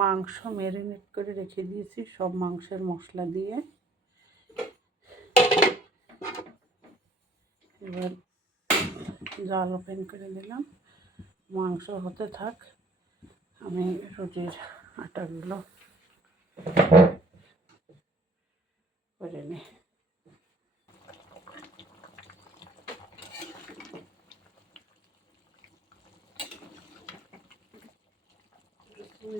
মাংস ম্যারিনেট করে রেখে দিয়েছি, সব মাংসের মশলা দিয়ে। এবার জাল ওপেন করে দিলাম। মাংস হতে থাক, আমি রুটির আটাগুলো করে নিই। এই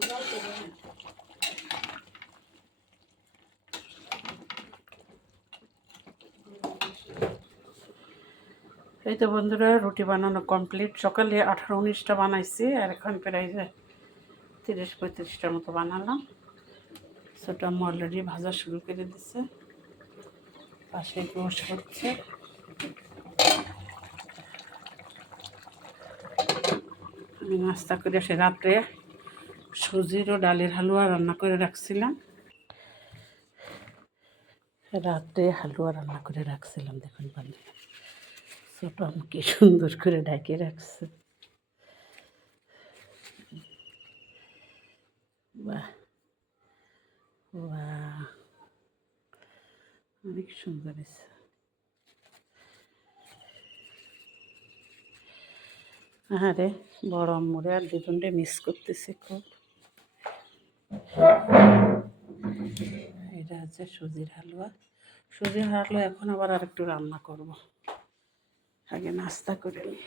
তো বন্ধুরা, রুটি বানানো কমপ্লিট সকালে আঠারো উনিশটা বানাইছি, আর এখন প্রায় তিরিশ পঁয়ত্রিশটার মতো বানালাম। সেটা আমি অলরেডি ভাজা শুরু করে দিছে। পাশে গোস হচ্ছে আমি নাস্তা করে সে রাত্রে। সুজির ও ডালের হালুয়া রান্না করে রাখছিলাম। রাত্রে হালুয়া রান্না করে রাখছিলাম, দেখুন বন্ধু ছোট আমাকে সুন্দর করে ঢাকে রাখছে। অনেক সুন্দর হয়েছে। আরে বড় আম্মুরে আর দুজনরে মিস করতেছে খুব। এটা হচ্ছে সুজির হালুয়া। সুজির হালুয়া এখন আবার আরেকটু রান্না করব। আগে নাস্তা করে নিই।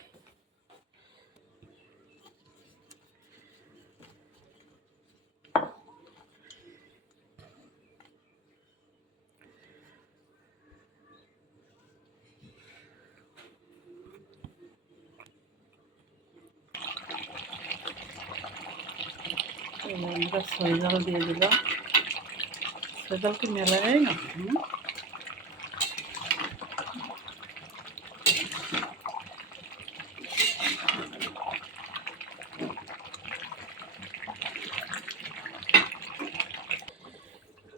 সৈজল দিয়ে দিল। সৈজল কি না?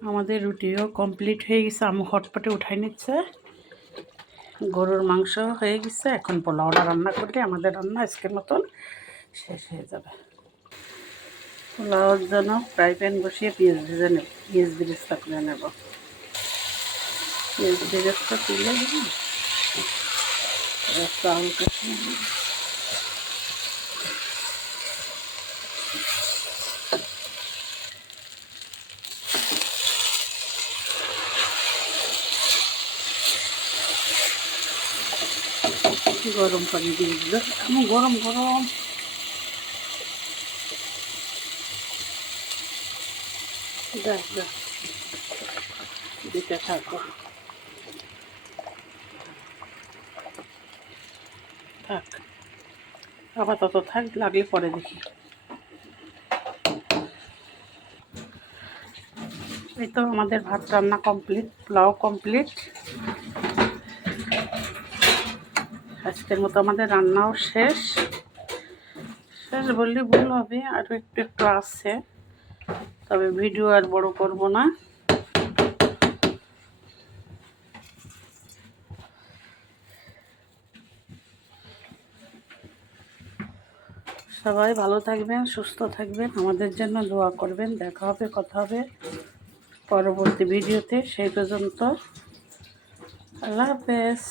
আমাদের রুটিও কমপ্লিট হয়ে গেছে। আমু হটপটে উঠাই নিচ্ছে। গরুর মাংস হয়ে গেছে। এখন পোলাওটা রান্না করলে আমাদের রান্না আজকের মতন শেষ হয়ে যাবে। পোলাওর জন্য ফ্রাই প্যান বসিয়ে পেঁয়াজ ভেজে নেব, পেঁয়াজ বিরেস্তা করে নেব। পেঁয়াজ বিরেস্তা তুলে গরম পানি দিয়ে দিল। এমন গরম গরম। দেখ দেখ দিতে থাকো থাক। আপাতত থাক লাগলে পরে দেখি। এই তো আমাদের ভাত রান্না কমপ্লিট, পোলাও কমপ্লিট। আজকের মতো আমাদের রান্নাও শেষ। শেষ বললে ভুল হবে আরও একটু একটু আছে। তবে ভিডিও আর বড় করব না। সবাই ভালো থাকবেন, সুস্থ থাকবেন, আমাদের জন্য দোয়া করবেন। দেখা হবে, কথা হবে পরবর্তী ভিডিওতে। সেই পর্যন্ত আল্লাহ হাফেজ।